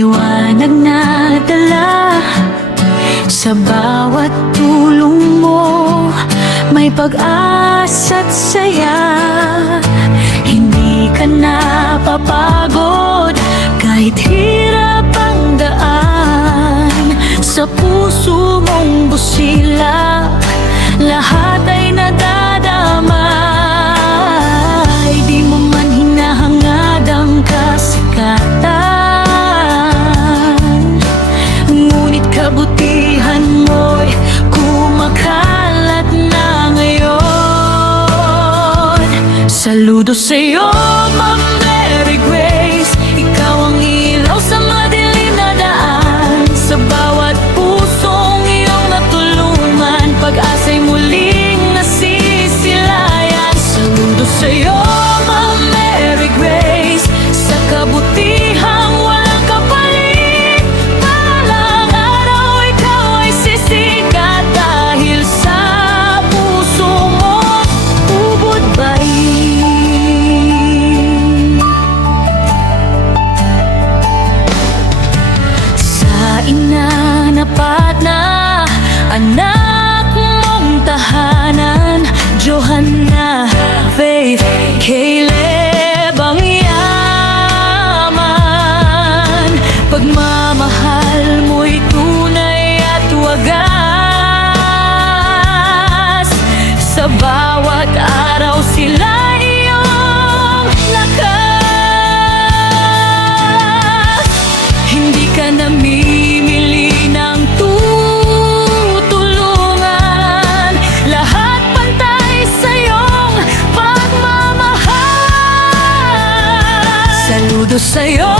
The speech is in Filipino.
liwanag na dala. Sa bawat tulong mo, may pag-asa't saya. Hindi ka napapagod kahit hirap ang daan. Sa puso mong busila, lahat ay nadadamay. Di mo man hinahangad ang kasikatan, ngunit kabutihan mo'y kumakalat na ngayon. Saludo sa'yo, Ma'am Mary Grace. Ikaw ang ilaw sa madilim na daan. Sa bawat pusong iyong natulungan, pag-asa'y muling nasisilayan. Saludo sa'yo, Ma'am Mary Grace. Sa kabutihang walang kapalit, balang araw ikaw ay sisikat. Dahil sa puso mo, ubod bayin. Sa inanapat na anak mong tahanan, Johanna, Faith, Caleb ang yaman. Pagmamahal mo'y tunay at wagas. Sa bawat araw sila iyong lakas. Hindi ka namimili ng tutulungan, lahat pantay sa iyong pagmamahal. Saludo sa'yo,